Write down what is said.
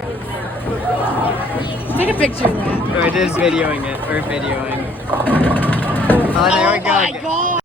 Take a picture of that. We're just videoing it. We're videoing. Oh, there we go. Oh my god!